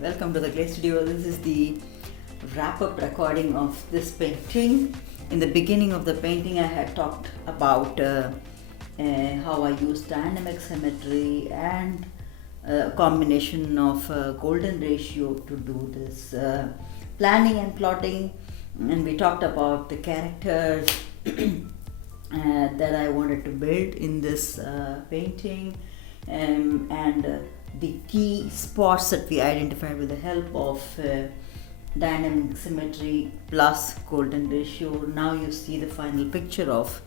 welcome to the GLAC Studio. This is the wrap-up recording of this painting. In the beginning of the painting, I had talked about how I use dynamic symmetry and a combination of golden ratio to do this planning and plotting, and we talked about the characters that I wanted to build in this painting, and the key spots that we identified with the help of dynamic symmetry plus golden ratio. Now you see the final picture of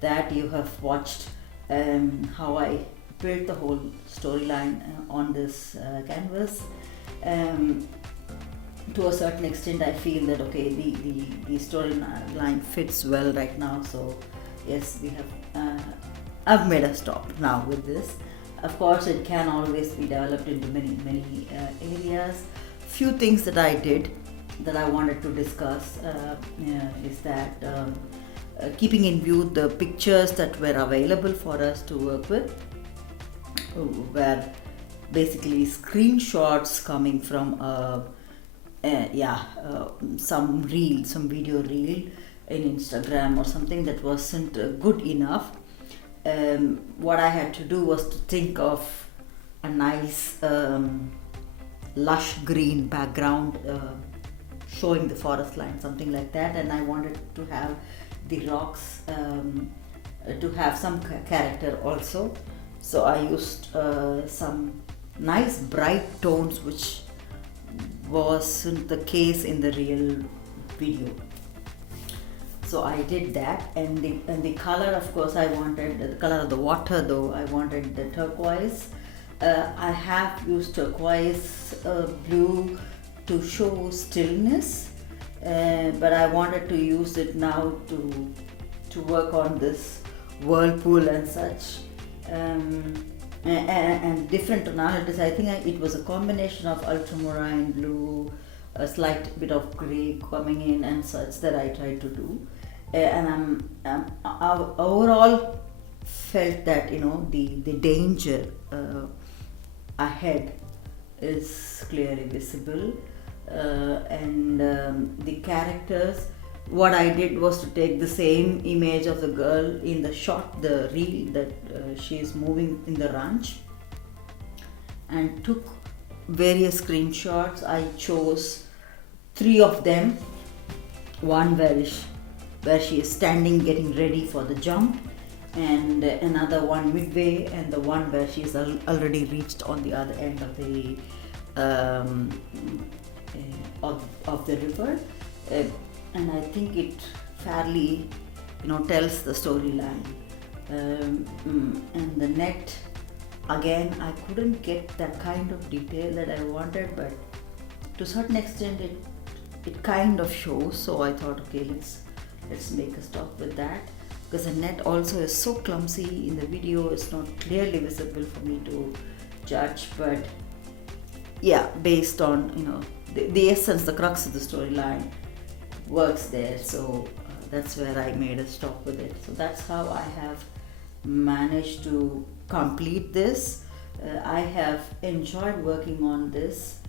that. You have watched how I built the whole storyline on this canvas. To a certain extent, I feel that okay, the storyline fits well right now. So yes, we have I've made a stop now with this. Of course, it can always be developed into many areas. Few things that I did that I wanted to discuss is that keeping in view the pictures that were available for us to work with were basically screenshots coming from some video reel in Instagram or something that wasn't good enough. What I had to do was to think of a nice lush green background showing the forest line, something like that, and I wanted to have the rocks to have some character also. So I used some nice bright tones, which wasn't the case in the real video. So I did that, and the color, of course, I wanted the color of the water, though I wanted the turquoise. I have used turquoise blue to show stillness, but I wanted to use it now to work on this whirlpool and such, and different tonalities. I think it was a combination of ultramarine blue, a slight bit of gray coming in and such that I tried to do. And I overall felt that the danger ahead is clearly visible, and the characters. What I did was to take the same image of the girl in the shot, the reel that she is moving in the ranch, and took various screenshots. I chose 3 of them. One where she is standing getting ready for the jump, and another one midway, and the one where she is already reached on the other end of the of the river, and I think it fairly tells the storyline. And the net, again, I couldn't get that kind of detail that I wanted, but to a certain extent it kind of shows. So I thought, okay, let's make a stop with that, because the net also is so clumsy in the video. It's not clearly visible for me to judge, but yeah, based on the essence, the crux of the storyline works there. So that's where I made a stop with it. So that's how I have managed to complete this. I have enjoyed working on this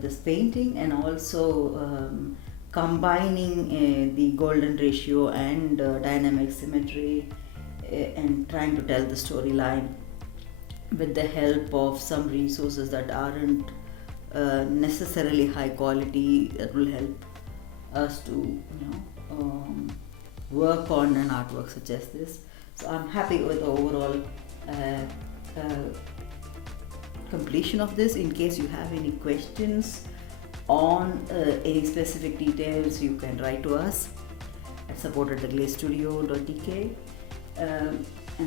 this painting, and also combining the golden ratio and dynamic symmetry, and trying to tell the storyline with the help of some resources that aren't necessarily high quality, that will help us to work on an artwork such as this. So I'm happy with the overall completion of this. In case you have any questions on any specific details, you can write to us at support@theglacstudio.dk. And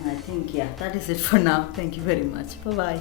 I think that is it for now. Thank you very much. Bye bye.